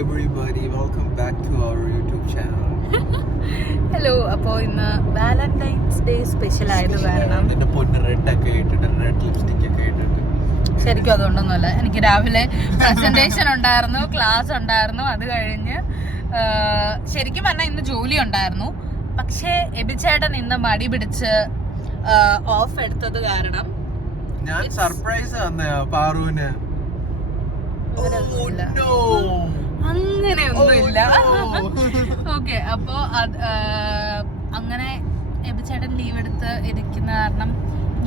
everybody, welcome back to our YouTube channel. Hello. അപ്പോൾ ഇന്ന് Valentine's day special ആയത് കാരണം ശരിക്കും അതുകൊണ്ടൊന്നുമല്ല, എനിക്ക് രാവിലെ പ്രസന്റേഷൻ ഉണ്ടായിരുന്നു, ക്ലാസ് ഉണ്ടായിരുന്നു. അത് കഴിഞ്ഞ് ശരിക്കും പറഞ്ഞാൽ ഇന്ന് ജോലി ഉണ്ടായിരുന്നു. പക്ഷേ എബിച്ചേട്ടൻ ഇന്ന് മടി പിടിച്ച് ഓഫ് എടുത്തത് കാരണം ഞാൻ സർപ്രൈസ് പാറുവിന് അങ്ങനെയൊന്നുമില്ല. ഓക്കെ, അപ്പോ അങ്ങനെ എബിച്ചേട്ടൻ ലീവ് എടുത്ത് ഇരിക്കുന്ന കാരണം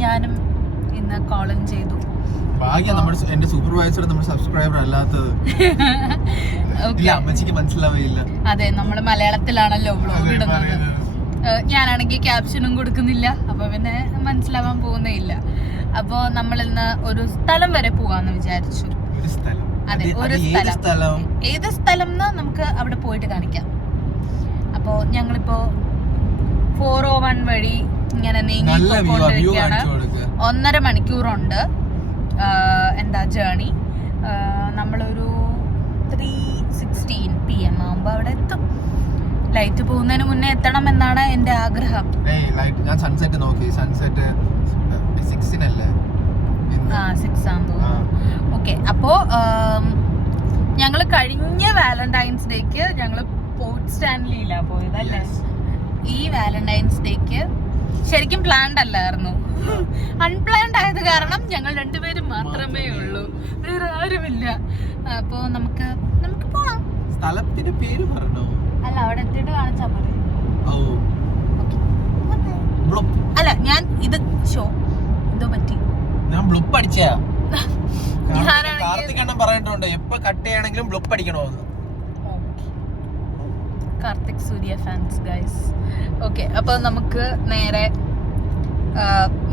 ഞാനും ഇന്ന് കോളിൻ ചെയ്തു. എന്റെ സൂപ്പർവൈസർ നമ്മുടെ സബ്സ്ക്രൈബർ അല്ലാത്തത് അമ്മച്ചിക്ക് മനസ്സിലാവില്ല. അതെ, നമ്മള് മലയാളത്തിലാണല്ലോ വ്ലോഗ് ഇടുന്നത്. ഞാനാണെങ്കിൽ ക്യാപ്ഷനും കൊടുക്കുന്നില്ല, അപ്പൊ പിന്നെ മനസ്സിലാവാൻ പോകുന്നില്ല. അപ്പോ നമ്മൾ ഇന്ന് ഒരു സ്ഥലം വരെ പോവാന്ന് വിചാരിച്ചു. അതെ, ഒരു സ്ഥലം. ഏത് സ്ഥലം എന്ന് നമുക്ക് അവിടെ പോയിട്ട് കാണിക്കാം. അപ്പോ ഞങ്ങളിപ്പോ 401 വഴി ഇങ്ങനെ നീങ്ങിക്കൊണ്ടിരിക്കുകയാണ്. 1.5 മണിക്കൂറുണ്ട് എന്താ ജേർണി. നമ്മളൊരു 3:16 PM ആകുമ്പോ അവിടെ എത്തും. ലൈറ്റ് പോകുന്നതിന് മുന്നേ എത്തണം എന്നാണ് എന്റെ ആഗ്രഹം. ഞാൻ സൺസെറ്റ് നോക്കി, സൺസെറ്റ് 6-നല്ലേ? 6 ആണെന്ന് തോന്നുന്നു. ഓക്കെ, അപ്പോ ഞങ്ങള് കഴിഞ്ഞ വാലന്റൈൻസ് ഡേക്ക് ഞങ്ങള് പോർട്ട് സ്റ്റാൻലിയിലാ പോയത് അല്ലേ? ഈ വാലന്റൈൻസ് ഡേക്ക് ശരിക്കും പ്ലാൻഡ് അല്ലായിരുന്നു. അൺപ്ലാൻഡ് ആയത് കാരണം ഞങ്ങൾ രണ്ടുപേരും മാത്രമേ ഉള്ളൂ, വേറെ ആരുമില്ല. അപ്പോ നമുക്ക് പോവാം. സ്ഥലത്തിന്റെ പേര് പറഞ്ഞോ? അല്ല, അവിടെ എത്തിയിട്ട് കാണിച്ചാ മതി. അല്ല, ഞാൻ ഇത് ഷോ എന്തോ പറ്റി ഞാൻ ബ്ലുപ്പ് അടിച്ചാ. കാർത്തിക് പറഞ്ഞിട്ടുണ്ട് എപ്പോ കട്ട് ചെയ്യണമെങ്കിലും ബ്ലുപ്പ് അടിക്കണോന്ന്. കാർത്തിക് സൂര്യ ഫാൻസ് ഗൈസ്. ഓക്കെ, അപ്പൊ നമുക്ക് നേരെ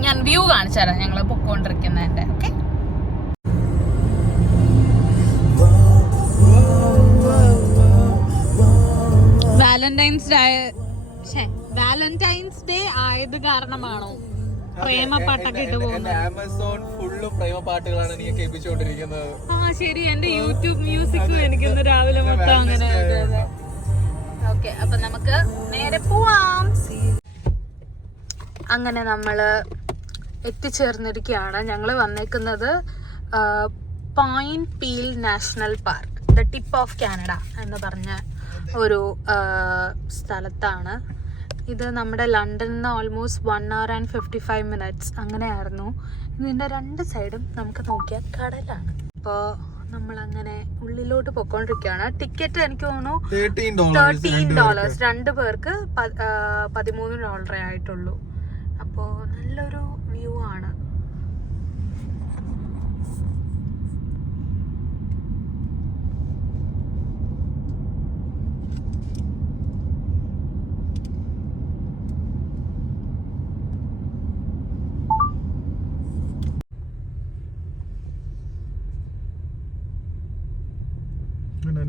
ഞാൻ വ്യൂ കാണിച്ചു തരാം ഞങ്ങള് പൊക്കോണ്ടിരിക്കുന്നതിന്റെ. ഓക്കെ, വാലന്റൈൻസ് ഡേ ആയത് കാരണമാണോ പ്രേമപ്പാട്ടൊക്കെ ഇട്ട് പോകുന്നത്? ആമസോൺ ഫുള്ള് പ്രേമപ്പാട്ടുകളാണ് നീ കേൾപ്പിച്ചുകൊണ്ടിരിക്കുന്നത്. ശരി, എന്റെ യൂട്യൂബ് മ്യൂസിക്കും എനിക്കൊന്ന് രാവിലെ മൊത്തം അങ്ങനെ. ഓക്കെ, അപ്പൊ നമുക്ക് നേരെ പോവാം. അങ്ങനെ നമ്മള് എത്തിച്ചേർന്നിരിക്കുകയാണ്. ഞങ്ങള് വന്നേക്കുന്നത് point peel national park, the tip of Canada എന്ന് പറഞ്ഞ ഒരു സ്ഥലത്താണ്. ഇത് നമ്മുടെ ലണ്ടനിൽ നിന്ന് ഓൾമോസ്റ്റ് 1 hour and 55 minutes അങ്ങനെയായിരുന്നു. ഇതിൻ്റെ 2 സൈഡും നമുക്ക് നോക്കിയാൽ കടലാണ്. അപ്പോൾ നമ്മളങ്ങനെ ഉള്ളിലോട്ട് പോയിക്കൊണ്ടിരിക്കുകയാണ്. ടിക്കറ്റ് എനിക്ക് തോന്നുന്നു $13, 2 പേർക്ക് $13 ആയിട്ടുള്ളൂ. അപ്പോൾ നല്ലൊരു വ്യൂ ആണ്.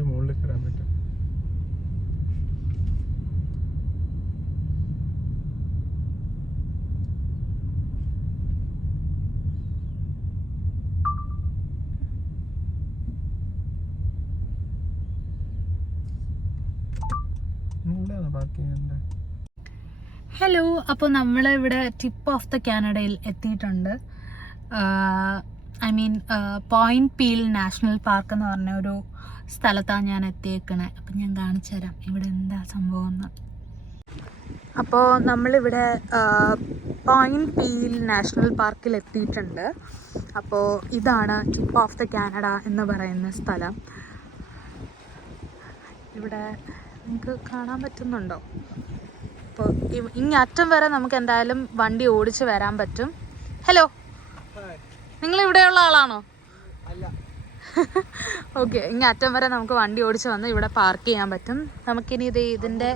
മുകളിൽ കയറാൻ പറ്റും. ഹലോ, അപ്പോൾ നമ്മൾ ഇവിടെ ടിപ്പ് ഓഫ് ദ കാനഡയിൽ എത്തിയിട്ടുണ്ട്. I mean point peel national park എന്ന് പറഞ്ഞ ഒരു സ്ഥലത്താണ് ഞാൻ എത്തിയേക്കണേ. അപ്പം ഞാൻ കാണിച്ചു തരാം ഇവിടെ എന്താ സംഭവം എന്ന്. അപ്പോൾ നമ്മളിവിടെ പോയിന്റ് പീൽ നാഷണൽ പാർക്കിൽ എത്തിയിട്ടുണ്ട്. അപ്പോൾ ഇതാണ് ടിപ്പ് ഓഫ് ദ കാനഡ എന്ന് പറയുന്ന സ്ഥലം. ഇവിടെ നിങ്ങൾക്ക് കാണാൻ പറ്റുന്നുണ്ടോ? അപ്പോൾ ഇങ്ങറ്റം വരെ നമുക്ക് എന്തായാലും വണ്ടി ഓടിച്ച് വരാൻ പറ്റും. ഹലോ, നിങ്ങൾ ഇവിടെയുള്ള ആളാണോ? ഓക്കെ, ഇങ്ങറ്റം വരെ നമുക്ക് വണ്ടി ഓടിച്ച് വന്ന് ഇവിടെ പാർക്ക് ചെയ്യാൻ പറ്റും. നമുക്കിനി ഇതിൻ്റെ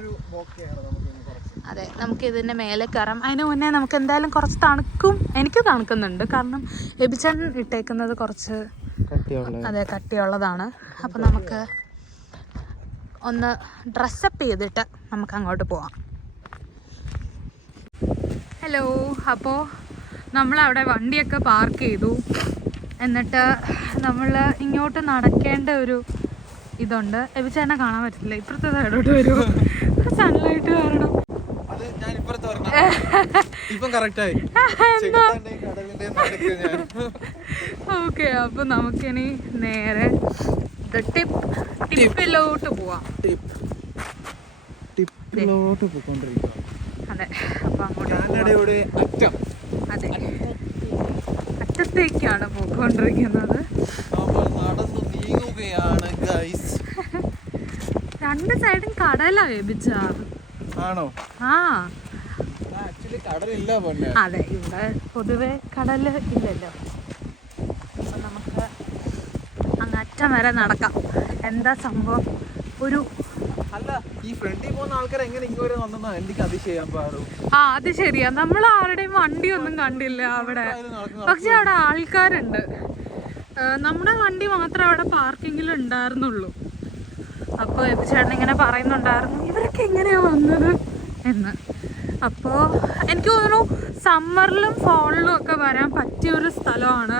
അതെ, നമുക്ക് ഇതിൻ്റെ മേലെ കയറാം. അതിന് മുന്നേ നമുക്ക് എന്തായാലും കുറച്ച് തണുക്കും. എനിക്ക് തണുക്കുന്നുണ്ട്, കാരണം എബിച്ചേട്ടൻ ഇട്ടേക്കുന്നത് കുറച്ച് കട്ടിയുള്ളതാണ്. അപ്പം നമുക്ക് ഒന്ന് ഡ്രസ്സപ്പ് ചെയ്തിട്ട് നമുക്ക് അങ്ങോട്ട് പോവാം. ഹലോ, അപ്പോൾ നമ്മളവിടെ വണ്ടിയൊക്കെ പാർക്ക് ചെയ്തു. എന്നിട്ട് നമ്മൾ ഇങ്ങോട്ട് നടക്കേണ്ട ഒരു ഇതുണ്ട്. എബിച്ചേട്ടനെ കാണാൻ പറ്റില്ല, ഇപ്പുറത്തെ സൈഡോട്ട് വരുമോ? സൺലൈറ്റ് കാരണം. ഓക്കെ, അപ്പൊ നമുക്കിനി നേരെ ടിപ്പിലോട്ട് പോവാം. അതെ, അപ്പൊ അങ്ങോട്ട് അതെ അറ്റത്തേക്കാണ് പോയിക്കൊണ്ടിരിക്കുന്നത്. രണ്ട് സൈഡും കടലാ ലഭിച്ച. ആണോ? ആ കടലില്ല. അതെ, ഇവിടെ പൊതുവെ കടല് ഇല്ലല്ലോ. അപ്പൊ നമുക്ക് അങ്ങറ്റം വരെ നടക്കാം. എന്താ സംഭവം? ഒരു അല്ല, ഈ ഫ്രണ്ടിൽ പോകുന്ന ആൾക്കാർ എങ്ങനെ ഇങ്ങോട്ട് വന്നെന്നാ എനിക്ക് അതിശയം. അത് ശരിയാ, നമ്മൾ ആരുടെയും വണ്ടി ഒന്നും കണ്ടില്ല അവിടെ. പക്ഷെ അവിടെ ആൾക്കാരുണ്ട്. നമ്മുടെ വണ്ടി മാത്രമേ അവിടെ പാർക്കിങ്ങിൽ ഉണ്ടായിരുന്നുള്ളൂ. അപ്പൊ ചേട്ടൻ ഇങ്ങനെ പറയുന്നുണ്ടായിരുന്നു ഇവരൊക്കെ എങ്ങനെയാ വന്നത് എന്ന്. അപ്പോൾ എനിക്ക് തോന്നുന്നു സമ്മറിലും ഫോളിലും ഒക്കെ വരാൻ പറ്റിയ ഒരു സ്ഥലമാണ്.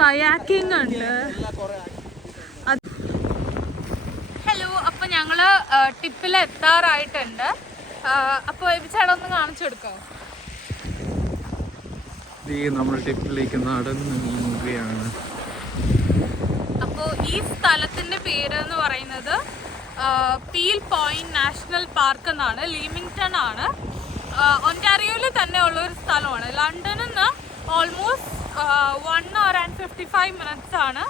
കയാക്കിംഗ് ഉണ്ട്. ഹലോ, അപ്പോൾ ഞങ്ങൾ ടിപ്പിൽ എത്താറായിട്ടുണ്ട്. അപ്പോൾ ചേട്ടൻ ഒന്ന് കാണിച്ചു കൊടുക്കാമോ? നമ്മൾ ടിപ്പിലേക്ക് നടന്നു നീങ്ങുകയാണ്. അപ്പോൾ ഈ സ്ഥലത്തിൻ്റെ പേര് എന്ന് പറയുന്നത് പീൽ പോയിന്റ് നാഷണൽ പാർക്ക് എന്നാണ്. ലീമിങ്ടൺ ആണ്. ഒൻറ്റാറിയോയിൽ തന്നെ ഉള്ള ഒരു സ്ഥലമാണ്. ലണ്ടനിൽ നിന്ന് ഓൾമോസ്റ്റ് 1 hour and 55 minutes ആണ്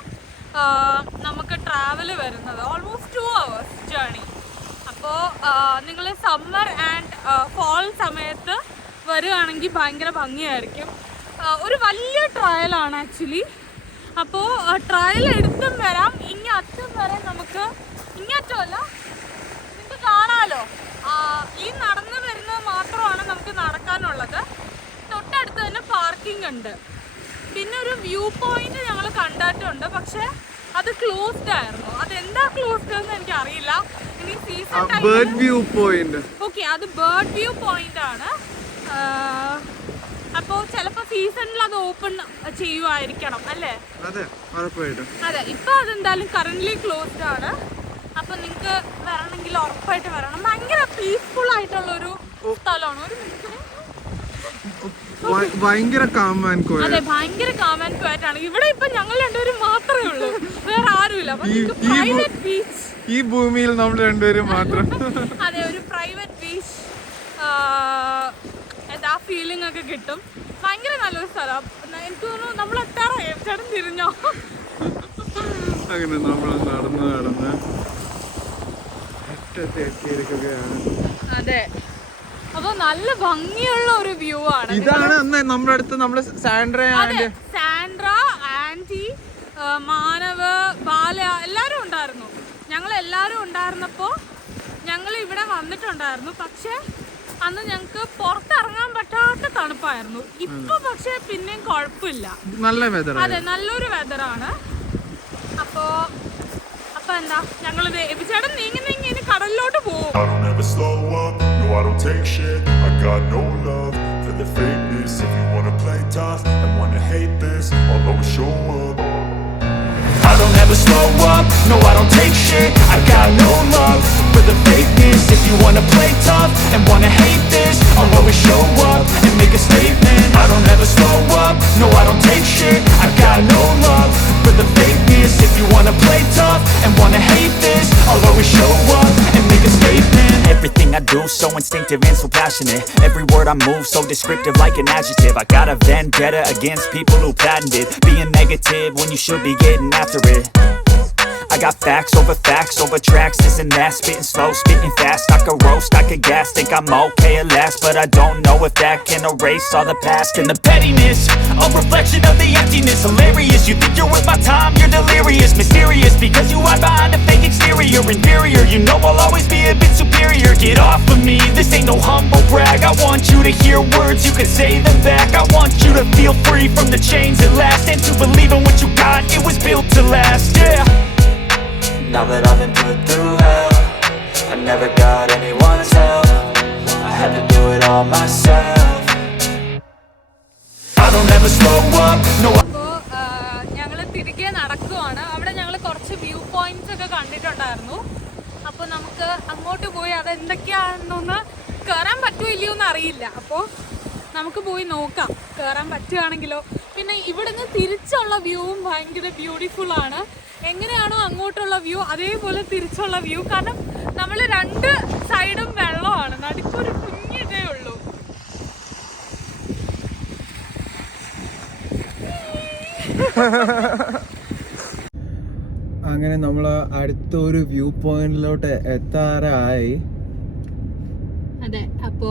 നമുക്ക് ട്രാവൽ വരുന്നത്. Almost 2 hours journey. അപ്പോൾ നിങ്ങൾ സമ്മർ ആൻഡ് ഫോൾ സമയത്ത് വരികയാണെങ്കിൽ ഭയങ്കര ഭംഗിയായിരിക്കും. ഒരു വലിയ ട്രയലാണ് ആക്ച്വലി. അപ്പോൾ ട്രയൽ എടുത്തും വരാം. അറ്റം വരെ നമുക്ക്, ഇങ്ങറ്റമല്ല, നിങ്ങൾക്ക് കാണാമല്ലോ, ഈ നടന്നു വരുന്നത് മാത്രമാണ് നമുക്ക് നടക്കാനുള്ളത്. തൊട്ടടുത്ത് തന്നെ പാർക്കിംഗ് ഉണ്ട്. പിന്നെ ഒരു വ്യൂ പോയിന്റ് ഞങ്ങൾ കണ്ടിട്ടുണ്ട്, പക്ഷെ അത് ക്ലോസ്ഡ് ആയിരുന്നു. അതെന്താ ക്ലോസ്ഡ് എന്ന് എനിക്ക് അറിയില്ല. ഇനി സീസൺ ഓക്കെ, അത് ബേർഡ് വ്യൂ പോയിന്റ് ആണ്. അപ്പോൾ ചിലപ്പോൾ സീസണിൽ അത് ഓപ്പൺ ചെയ്യുമായിരിക്കണം അല്ലേ? അതെ, ഇപ്പൊ അതെന്തായാലും കറന്റ്ലി ക്ലോസ്ഡ് ആണ്. അപ്പൊ നിങ്ങൾക്ക് വരണമെങ്കിൽ ഉറപ്പായിട്ട് വരണം. ഭയങ്കര പീസ്ഫുൾ ആയിട്ടുള്ള ഒരു സ്ഥലമാണ്. ഒരു ഭയങ്കര കാം ആൻഡ് ക്വയറ്റ്. അതെ, ഭയങ്കര കാം ആൻഡ് ക്വയറ്റ് ആണ്. ഇവിടെ ഇപ്പൊ ഞങ്ങൾ രണ്ടുപേരും മാത്രമേ ഉള്ളൂ, വേറെ ആരുമില്ല. അപ്പൊ പ്രൈവറ്റ് ബീച്ച്, ഈ ഭൂമിയിൽ നമ്മൾ രണ്ടുപേരും മാത്രം. അതെ, ഒരു പ്രൈവറ്റ് ബീച്ച് ആ ഫീലിംഗ് ഒക്കെ കിട്ടും. ഭയങ്കര നല്ലൊരു സ്ഥലം. എനിക്ക് തോന്നുന്നു നമ്മൾ എത്താറായി. ചേട്ടൻ തിരിഞ്ഞോ? അങ്ങനെ നമ്മൾ നടന്ന് എത്തിയിരിക്കുകയാണ്. അതെ, അപ്പൊ നല്ല ഭംഗിയുള്ള ഒരു വ്യൂ ആണ്. ഇതാണ് നമ്മുടെ അടുത്ത് നമ്മള് സാൻഡ്ര, ആന്റി, മാനവ്, ബാല എല്ലാരും ഉണ്ടായിരുന്നു. ഞങ്ങൾ എല്ലാരും ഉണ്ടായിരുന്നപ്പോ ഞങ്ങൾ ഇവിടെ വന്നിട്ടുണ്ടായിരുന്നു. പക്ഷെ അന്ന് ഞങ്ങൾക്ക് പുറത്തിറങ്ങാൻ പറ്റാത്ത തണുപ്പായിരുന്നു. ഇപ്പൊ പക്ഷെ പിന്നെയും കുഴപ്പമില്ല, നല്ല വെതർ. അതെ, നല്ലൊരു വെതറാണ്. അപ്പൊ എന്താ ഞങ്ങൾ ചേട്ടൻ നീങ്ങി ഇനി കടലിലോട്ട് പോകും. I don't ever slow up, no I don't take shit. I got no love for the fakeness. If you wanna play tough and wanna hate this, I'll always show up and make a statement. I don't ever slow up, no I don't take shit. I got no love for the fakeness. If you wanna play tough and wanna hate this, I'll always show up and make a statement. Everything I do so instinctive and so passionate. Every word I move so descriptive like an adjective. I got a vendetta against people who patented being negative when you should be getting after it. I got facts over tracks, this and that. Spitting slow, spitting fast. I could roast, I could gas. Think I'm okay at last, but I don't know if that can erase all the past. And the pettiness, a reflection of the emptiness. Hilarious, you think you're worth my time, you're delirious. Mysterious, because you hide behind a fake exterior. Inferior, you know I'll always be a bit superior. Get off of me, this ain't no humble brag. I want you to hear words, you can say them back. I want you to feel free from the chains at last, and to believe in what you got, it was built to last, yeah. Now that I've been put through hell, I never got anyone's help. I had to do it all myself. I don't ever slow up, no. ഞങ്ങൾ തിരികെ നടക്കുവാണ്. അവിടെ ഞങ്ങൾ കുറച്ച് view points ഒക്കെ കണ്ടിട്ടുണ്ടായിരുന്നു. അപ്പോൾ നമുക്ക് അങ്ങോട്ട് പോയി അതെന്തൊക്കെയാണെന്നൊന്ന് കയറാൻ പറ്റുമോ ഇല്ലയോ എന്ന് അറിയില്ല. അപ്പോൾ നമുക്ക് പോയി നോക്കാം കയറാൻ പറ്റുകയാണെങ്കിലോ. പിന്നെ ഇവിടുന്ന് തിരിച്ചുള്ള വ്യൂവും ഭയങ്കര ബ്യൂട്ടിഫുൾ ആണ്. എങ്ങനെയാണോ അങ്ങോട്ടുള്ള വ്യൂ അതേപോലെ തിരിച്ചുള്ള വ്യൂ. കാരണം നമ്മൾ 2 സൈഡും വെള്ളമാണ്, നടുക്കൊരു കുഞ്ഞിതേ ഉള്ളൂ. അങ്ങനെ നമ്മൾ അടുത്തൊരു വ്യൂ പോയിന്റിലോട്ട് എത്താറായി. അതെ, അപ്പോ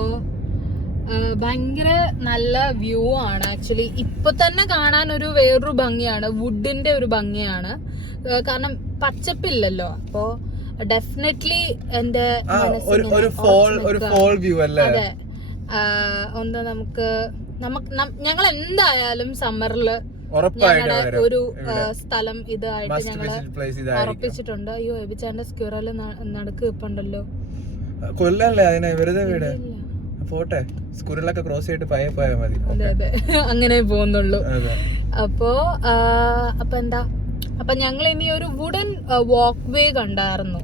ഭയങ്കര നല്ല വ്യൂ ആണ് ആക്ച്വലി. ഇപ്പൊ തന്നെ കാണാൻ ഒരു വേറൊരു ഭംഗിയാണ്, വുഡിന്റെ ഒരു ഭംഗിയാണ്. കാരണം പച്ചപ്പില്ലല്ലോ. അപ്പോ ഡെഫിനറ്റ്ലി എന്റെ അതെ ഒന്ന് ഞങ്ങൾ എന്തായാലും സമ്മറില് ഞങ്ങളുടെ ഒരു സ്ഥലം ഇതായിട്ട് ഞങ്ങള് ഉറപ്പിച്ചിട്ടുണ്ട്. അയ്യോ എബിച്ചാന്റെ സ്ക്യൂറല് നടക്ക് ഇപ്പുണ്ടല്ലോ. കൊല്ലല്ലേ അതിനെ വെറുതെ വീട് പോട്ടെ, സ്കൂളിലൊക്കെ ക്രോസ് ചെയ്തിട്ട് പോയാൽ മതി. അതെ അതെ, അങ്ങനെ പോകുന്നുള്ളൂ. അപ്പൊ ഞങ്ങൾ ഇനി ഒരു വുഡൻ വാക്ക് വേ കണ്ടായിരുന്നു.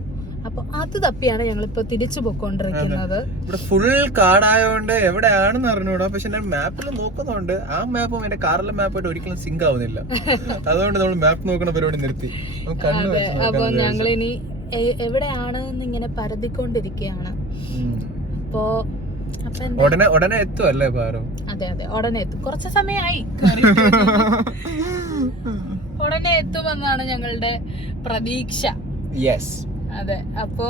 അപ്പൊ അത് തപ്പിയാണ് ഞങ്ങളിപ്പോ തിരിച്ചു പോയിക്കൊണ്ടിരിക്കുന്നത്. ഇവിടെ ഫുൾ കാടായോണ്ട് എവിടെയാണെന്ന് അറിഞ്ഞൂടാ. പക്ഷെ ഞാൻ മാപ്പിൽ നോക്കുന്നുണ്ട്. ആ മാപ്പും എന്റെ കാറിലെ മാപ്പായിട്ട് ഒരിക്കലും സിങ്ക് ആവുന്നില്ല. അതുകൊണ്ട് നമ്മൾ മാപ്പ് നോക്കണ പരിപാടി നിർത്തി. അപ്പൊ ഞങ്ങളിനി എവിടെയാണ് ഇങ്ങനെ പരതിക്കൊണ്ടിരിക്കുകയാണ്. അപ്പോ ഉടനെ എത്തും അല്ലേ പാറു? അതെ അതെ, ഉടനെ എത്തും. കുറച്ച് സമയമായി, ഉടനെ എത്തുമെന്നാണ് ഞങ്ങളുടെ പ്രതീക്ഷ. അതെ. അപ്പോ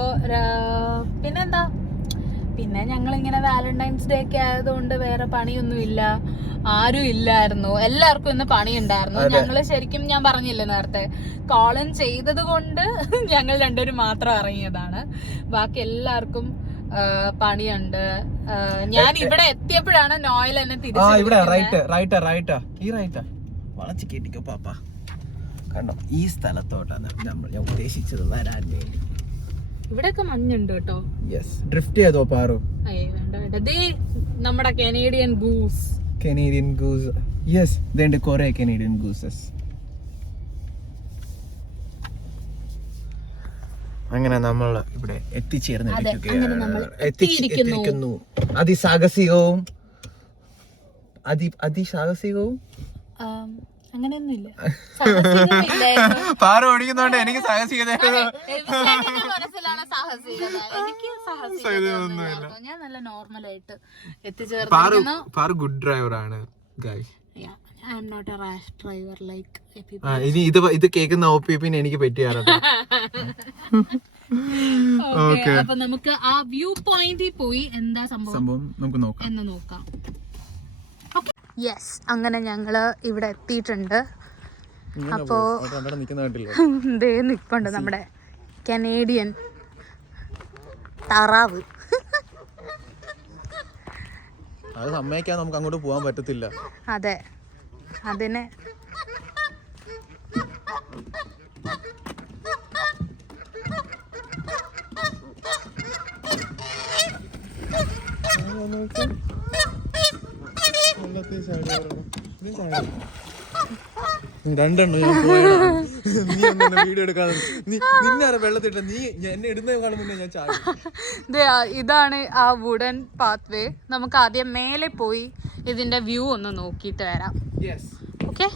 പിന്നെന്താ, പിന്നെ ഞങ്ങളിങ്ങനെ വാലന്റൈൻസ് ഡേ ഒക്കെ ആയതുകൊണ്ട് വേറെ പണിയൊന്നും ഇല്ല, ആരും ഇല്ലായിരുന്നു. എല്ലാവർക്കും ഇന്ന് പണിയുണ്ടായിരുന്നു. ഞങ്ങള് ശരിക്കും ഞാൻ പറഞ്ഞില്ലേ നേരത്തെ, കോളിൻ ചെയ്തത് കൊണ്ട് ഞങ്ങൾ 2 പേരും മാത്രം ഇറങ്ങിയതാണ്. ബാക്കി എല്ലാവർക്കും പണിയുണ്ട്. ഞാൻ ഇവിടെ എത്തിയപ്പോഴാണ് നോയൽ എന്നെ കണ്ടോ, ഈ സ്ഥലത്തോട്ടാണ് ഞാൻ ഉദ്ദേശിച്ചത് വരാൻ വേണ്ടി. ഇവിടെയൊക്കെ മഞ്ഞുണ്ട് കേട്ടോ. ഡ്രിഫ്റ്റ് ചെയ്തോ പാറു? നമ്മുടെ കനേഡിയൻ ഗൂസ്. യെസ്, കുറെ കനേഡിയൻ ഗൂസസ്. അങ്ങനെ നമ്മൾ ഇവിടെ എത്തിച്ചേർന്നിരിക്കുന്നു. അതിസാഹസികവും അങ്ങനെയൊന്നുമില്ല. പാറ ഓടിക്കുന്നോണ്ട് എനിക്ക് സാഹസികത. ഞാൻ നല്ല നോർമലായിട്ട് എത്തിച്ചേർന്നു. പാറു ഗുഡ് ഡ്രൈവർ ആണ് guys. I'm not a rash driver like ഇനി ഇത് കേൾക്കുന്ന OPP എനിക്ക് പറ്റിയാറോ? ഓക്കേ, അപ്പൊ നമുക്ക് ആ വ്യൂ പോയിന്റിൽ പോയി എന്താ സംഭവം നമുക്ക് നോക്കാം. യെസ്, അങ്ങനെ ഞങ്ങള് ഇവിടെ എത്തിയിട്ടുണ്ട്. അപ്പോ ദേ നിപ്പുണ്ട് നമ്മുടെ കനേഡിയൻ താറാവ്. അത് സമ്മതിക്കാൻ നമുക്ക് അങ്ങോട്ട് പോകാൻ പറ്റത്തില്ല. അതെ, അതിന് രണ്ടെണ്ണം വീഡിയോ എടുക്കാതെ നിന്നെ വെള്ളത്തിട്ട നീ എന്നെ ഇടുന്ന മുന്നേ ഞാൻ ചാടി. ഇതാണ് ആ വുഡൻ പാത്വേ. നമുക്ക് ആദ്യം മേലെ പോയി ഇതിന്റെ വ്യൂ ഒന്ന് നോക്കിയിട്ട് വരാം. ഓക്കെ,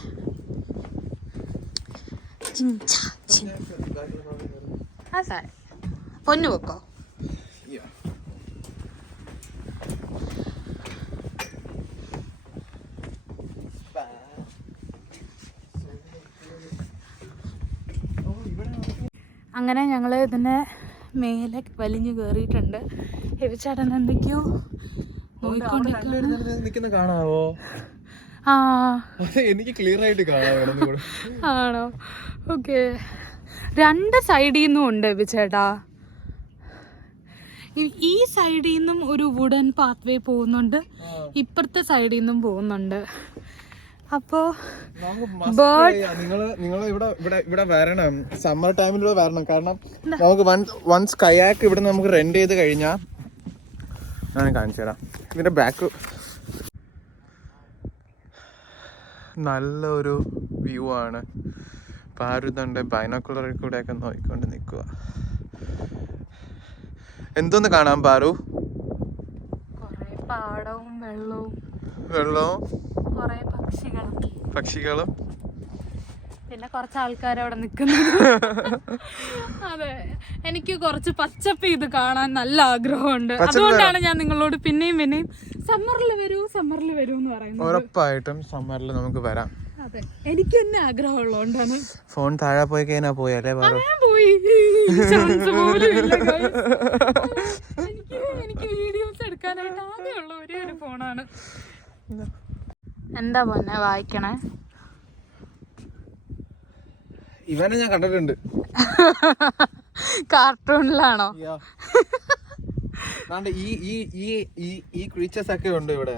പൊന്നു വെക്കോ. അങ്ങനെ ഞങ്ങൾ ഇതിൻ്റെ മേലെ വലിഞ്ഞു കയറിയിട്ടുണ്ട്. ഹെവിച്ചേട്ടൻ എന്തൊക്കെയോ നോക്കിക്കൊണ്ടിരിക്കുന്ന കാണാവോ? ആ, എനിക്ക് ക്ലിയർ ആയിട്ട് കാണാം. ആണോ? ഓക്കെ, 2 സൈഡിൽ നിന്നും ഉണ്ട് ഹെവിച്ചേട്ടാ. ഈ സൈഡിൽ നിന്നും ഒരു വുഡൻ പാത്വേ പോകുന്നുണ്ട്, ഇപ്പുറത്തെ സൈഡിൽ നിന്നും പോകുന്നുണ്ട്. അപ്പോ നിങ്ങൾ ഇവിടെ വരണം, സമ്മർ ടൈമിലൂടെ വരണം. കാരണം നമുക്ക് വൺസ് കയാക്ക് ഇവിടെ നമുക്ക് റെന്റ് ചെയ്ത് കഴിഞ്ഞാൽ ഞാൻ കാണിച്ചു തരാം. ഇതിന്റെ ബാക്ക് നല്ലൊരു വ്യൂ ആണ്. പാരുന്നുണ്ട് ബൈനോക്കുലറിൽ കൂടെ ഒക്കെ നോക്കിക്കൊണ്ട് നിൽക്കുക. എന്തോന്ന് കാണാൻ പാറു? കൊറേ പാടവും വെള്ളവും കൊറേ പക്ഷികളും പിന്നെ കുറച്ച് ആൾക്കാർ അവിടെ നിൽക്കുന്നു. അതെ, എനിക്ക് കുറച്ച് പച്ചപ്പ് ഇത് കാണാൻ നല്ല ആഗ്രഹമുണ്ട്. അതുകൊണ്ടാണ് ഞാൻ നിങ്ങളോട് പിന്നെയും സമ്മറിൽ വരൂ എന്ന് പറയുന്നത്. ഉറപ്പായിട്ടും സമ്മറിൽ നമുക്ക് വരാം. അതെ, എനിക്ക് തന്നെ ആഗ്രഹമുള്ളതുകൊണ്ടാണ്. ഫോൺ താഴെ പോയി കഴിഞ്ഞാൽ പോയല്ലേ പോയി. എനിക്ക് വീഡിയോസ് എടുക്കാനായിട്ട് ആകെയുള്ള ഒരേ ഒരു ഫോണാണ്. എന്താ പൊന്നെ വായിക്കണേ? ഇവനെ ഞാൻ കണ്ടിട്ടുണ്ട്. കാർട്ടൂണിലാണോ? ഈ ക്രീച്ചേഴ്സ് ഒക്കെ ഉണ്ട് ഇവിടെ.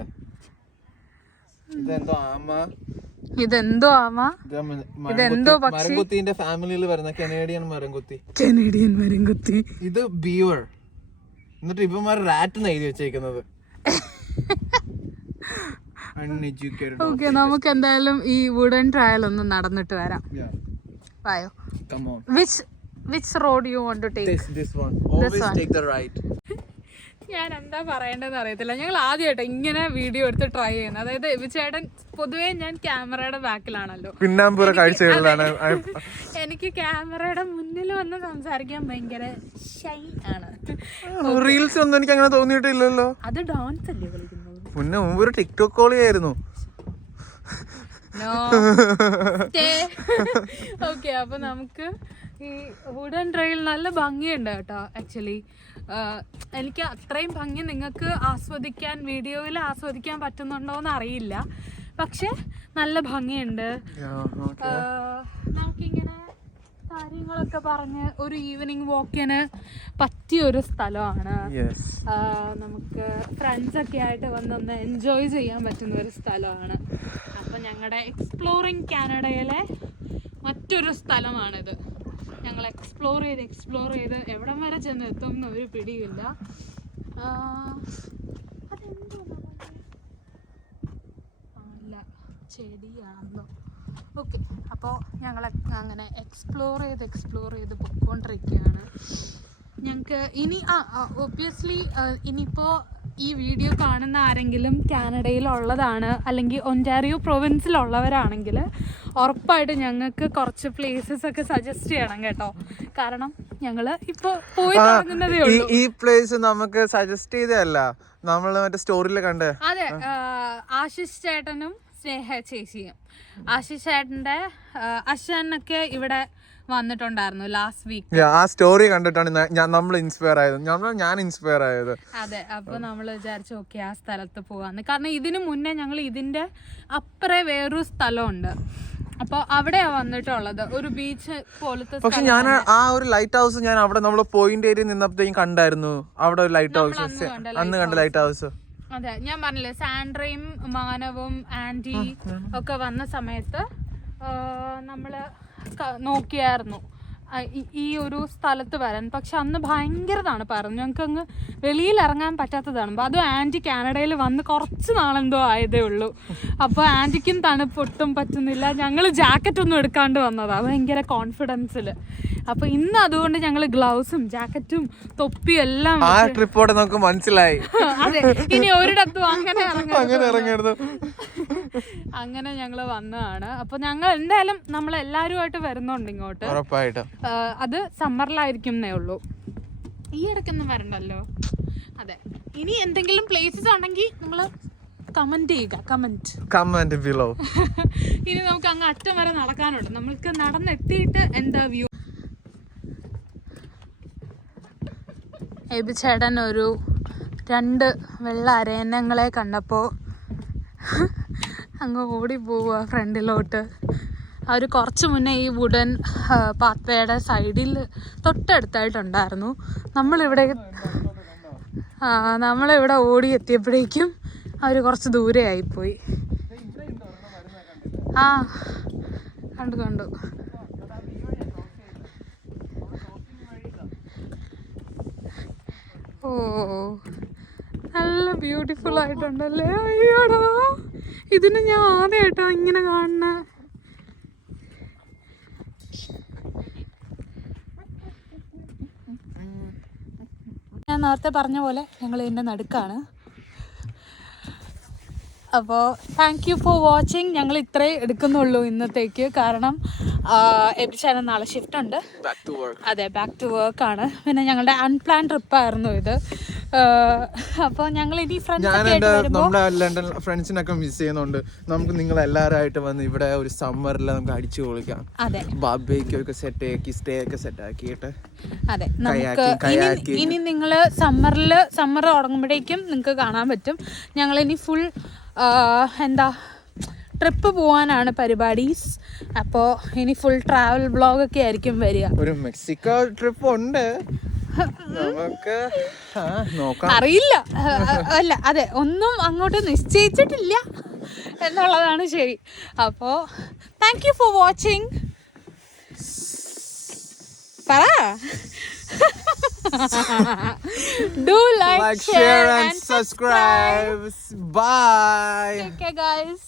ഇതെന്തോ ആമ, ഇതെന്തോ പക്ഷി. മരംകുത്തിന്റെ ഫാമിലിയിൽ വരുന്ന കനേഡിയൻ മരംകുത്തി. ഇത് ബീവർ. എന്നിട്ട് ഇവന്മാർ റാറ്റ് എഴുതി വെച്ചേക്കുന്നത്. ഓക്കെ, നമുക്ക് എന്തായാലും ഈ വുഡൻ ട്രയൽ ഒന്ന് നടന്നിട്ട് വരാം. വായോ. Which road you want to take? This one. Always take the right. ഞാൻ എന്താ പറയേണ്ടതെന്ന് അറിയത്തില്ല. ഞങ്ങൾ ആദ്യമായിട്ട് ഇങ്ങനെ വീഡിയോ എടുത്ത് ട്രൈ ചെയ്യുന്നത്. അതായത് ചേട്ടൻ പൊതുവേ ഞാൻ ക്യാമറയുടെ ബാക്കിലാണല്ലോ, പിന്നാമ്പുറ കാഴ്ചകളിലാണ്. എനിക്ക് ക്യാമറയുടെ മുന്നിൽ വന്ന് സംസാരിക്കാൻ ഭയങ്കര ഷൈ ആണ്. റീൽസ് ഒന്നും എനിക്ക് അങ്ങനെ തോന്നിയിട്ടില്ലല്ലോ. അത് ഡാൻസ് അല്ലേ കളിക്കുന്നത്? മുമ്പ് ഒരു ടിക്ടോക്ക് കോളിയായിരുന്നു. ഓക്കെ, അപ്പൊ നമുക്ക് ഈ വുഡൻ ട്രെയിൽ നല്ല ഭംഗിയുണ്ട് കേട്ടോ. ആക്ച്വലി എനിക്ക് അത്രയും ഭംഗി നിങ്ങൾക്ക് വീഡിയോയിൽ ആസ്വദിക്കാൻ പറ്റുന്നുണ്ടോന്ന് അറിയില്ല, പക്ഷെ നല്ല ഭംഗിയുണ്ട്. നമുക്കിങ്ങനെ കാര്യങ്ങളൊക്കെ പറഞ്ഞ് ഒരു ഈവനിങ് വാക്കിന് പറ്റിയൊരു സ്ഥലമാണ്. നമുക്ക് ഫ്രണ്ട്സൊക്കെ ആയിട്ട് വന്നൊന്ന് എൻജോയ് ചെയ്യാൻ പറ്റുന്ന ഒരു സ്ഥലമാണ്. അപ്പം ഞങ്ങളുടെ എക്സ്പ്ലോറിങ് കാനഡയിലെ മറ്റൊരു സ്ഥലമാണിത്. ഞങ്ങൾ എക്സ്പ്ലോർ ചെയ്ത് എവിടം വരെ ചെന്ന് എത്തും എന്നൊരു പിടിയില്ല. അതെന്തോ അല്ല, ചെടിയാണല്ലോ. ഓക്കെ, അപ്പോൾ ഞങ്ങൾ അങ്ങനെ എക്സ്പ്ലോർ ചെയ്ത് പൊയ്ക്കൊണ്ടിരിക്കുകയാണ്. ഞങ്ങൾക്ക് ഇനി ഒബ്വിയസ്ലി ഇനിയിപ്പോൾ ഈ വീഡിയോ കാണുന്ന ആരെങ്കിലും കാനഡയിലുള്ളതാണ് അല്ലെങ്കിൽ ഒൻറ്റാറിയോ പ്രൊവിൻസിലുള്ളവരാണെങ്കിൽ ഉറപ്പായിട്ട് ഞങ്ങൾക്ക് കുറച്ച് പ്ലേസസ് ഒക്കെ സജസ്റ്റ് ചെയ്യണം കേട്ടോ. കാരണം ഞങ്ങൾ ഇപ്പോൾ പോയി തുടങ്ങുന്നതേ ഉള്ളൂ. ഈ പ്ലേസ് നമുക്ക് സജസ്റ്റ് ചെയ്തതല്ല, നമ്മൾ മറ്റേ സ്റ്റോറിയിൽ കണ്ടേ. അതെ, ആശിഷ് ചേട്ടനും സ്നേഹ ചേച്ചിയും. ആശിഷ് ചേട്ടൻ്റെ അശ്വനൊക്കെ ഇവിടെ വന്നിട്ടുണ്ടായിരുന്നു ലാസ്റ്റ് വീക്ക്. ആ സ്റ്റോറി കണ്ടിട്ടാണ് നമ്മൾ ഇൻസ്പയർ ആയത്. ഞാൻ ഇൻസ്പയർ ആയത്. അതെ, അപ്പൊ നമ്മൾ വിചാരിച്ചു ഓക്കെ ആ സ്ഥലത്ത് പോവാന്ന്. കാരണം ഇതിനു മുന്നേ ഞങ്ങൾ ഇതിന്റെ അപ്പുറേ വേറൊരു സ്ഥലമുണ്ട്, അപ്പൊ അവിടെയാ വന്നിട്ടുള്ളത്, ഒരു ബീച്ച് പോലത്തെ. പക്ഷെ ഞാൻ ആ ഒരു ലൈറ്റ് ഹൗസ് ഞാൻ അവിടെ നമ്മൾ പോയിന്റ് ഏരിയ നിന്നപ്പോഴത്തേക്കും കണ്ടായിരുന്നു. അവിടെ ഒരു ലൈറ്റ് ഹൗസ് അന്ന് കണ്ട ലൈറ്റ് ഹൗസ്. അതെ, ഞാൻ പറഞ്ഞില്ലേ സാൻഡ്രയും മാനവും ആന്റി ഒക്കെ വന്ന സമയത്ത് നമ്മള് നോക്കിയായിരുന്നു ഈ ഒരു സ്ഥലത്ത് വരാൻ. പക്ഷെ അന്ന് ഭയങ്കര തണുപ്പായിരുന്നു, ഞങ്ങൾക്ക് അങ്ങ് വെളിയിൽ ഇറങ്ങാൻ പറ്റാത്തതാണ്. അതും ആൻറ്റി കാനഡയിൽ വന്ന് കുറച്ച് നാളെന്തോ ആയതേ ഉള്ളൂ. അപ്പോൾ ആൻറ്റിക്കും തണുപ്പൊട്ടും പറ്റുന്നില്ല. ഞങ്ങൾ ജാക്കറ്റൊന്നും എടുക്കാണ്ട് വന്നതാണ് ഭയങ്കര കോൺഫിഡൻസിൽ. അപ്പോൾ ഇന്ന് അതുകൊണ്ട് ഞങ്ങൾ ഗ്ലൗസും ജാക്കറ്റും തൊപ്പിയും എല്ലാം ട്രിപ്പോടെ നമുക്ക് മനസ്സിലായി. അതെ, ഇനി ഒരിടത്തും അങ്ങനെ ഞങ്ങൾ വന്നതാണ്. അപ്പോൾ ഞങ്ങൾ എന്തായാലും നമ്മളെല്ലാവരുമായിട്ട് വരുന്നുണ്ട് ഇങ്ങോട്ട്. ഉറപ്പായിട്ടും അത് സമ്മറിലായിരിക്കും എന്നേ ഉള്ളൂ, ഈ ഇടയ്ക്കൊന്നും വരണ്ടല്ലോ. അതെ, ഇനി എന്തെങ്കിലും പ്ലേസസ് ഉണ്ടെങ്കിൽ നിങ്ങൾ കമന്റ് ചെയ്യുക, കമന്റ് ബിലോ. ഇനി നമുക്ക് അങ്ങ് അറ്റം വരെ നടക്കാനുണ്ട്. നമ്മൾക്ക് നടന്നെത്തിയിട്ട് എന്താ വ്യൂ. ചേട്ടൻ ഒരു 2 വെള്ള അരയന്നങ്ങളെ കണ്ടപ്പോൾ അങ്ങ് ഓടി പോവുക ഫ്രണ്ടിലോട്ട്. അവർ കുറച്ച് മുന്നേ ഈ വുഡൻ പാത്വേയുടെ സൈഡിൽ തൊട്ടടുത്തായിട്ടുണ്ടായിരുന്നു. നമ്മളിവിടെ ഓടി എത്തിയപ്പോഴേക്കും അവർ കുറച്ച് ദൂരെ ആയിപ്പോയി. ആ കണ്ടു. ഓ, നല്ല ബ്യൂട്ടിഫുൾ ആയിട്ടുണ്ടല്ലേ. അയ്യോടാ, ഇതിന് ഞാൻ ആദ്യമായിട്ടാ ഇങ്ങനെ കാണുന്ന. ഞാൻ നേരത്തെ പറഞ്ഞ പോലെ ഞങ്ങൾ ഇതിൻ്റെ നടുക്കാണ്. അപ്പോൾ താങ്ക് യു ഫോർ വാച്ചിങ്. ഞങ്ങൾ ഇത്രേ എടുക്കുന്നുള്ളൂ ഇന്നത്തേക്ക്, കാരണം എബിച്ചാണ് നാളെ ഷിഫ്റ്റ് ഉണ്ട്. അതെ, ബാക്ക് ടു വർക്കാണ്. പിന്നെ ഞങ്ങളുടെ അൺപ്ലാൻ ട്രിപ്പായിരുന്നു ഇത്. അപ്പോൾ ഞങ്ങൾ ഇനി നമ്മുടെ ലണ്ടൻ ഫ്രണ്ട്സിനൊക്കെ മിസ് ചെയ്യുന്നുണ്ട്. നമുക്ക് നിങ്ങൾ എല്ലാവരുമായിട്ട് വന്ന് ഇവിടെ ഒരു സമ്മറിൽ നമുക്ക് അടിച്ചു പൊളിക്കാം. അതെ, ബാർബിക്യൂ സെറ്റ് ആക്കി സ്റ്റേ ഒക്കെ സെറ്റ് ആക്കിയിട്ട്. അതെ, നമുക്ക് ഇനി നിങ്ങൾ സമ്മർ തുടങ്ങുമ്പോഴേക്കും നിങ്ങൾക്ക് കാണാൻ പറ്റും. ഞങ്ങളിനി ഫുൾ എന്താ ട്രിപ്പ് പോകാനാണ് പരിപാടീസ്. അപ്പോൾ ഇനി ഫുൾ ട്രാവൽ വ്ളോഗൊക്കെ ആയിരിക്കും വരിക. ഒരു മെക്സിക്കോ ട്രിപ്പ് ഉണ്ട്, നമുക്ക് നോക്കാം. അറിയില്ല, അല്ല അതെ, ഒന്നും അങ്ങോട്ട് നിശ്ചയിച്ചിട്ടില്ല എന്നുള്ളതാണ് ശരി. അപ്പോൾ താങ്ക് യു ഫോർ വാച്ചിങ്. പറ. Do like, share and subscribe. Bye. Okay, guys.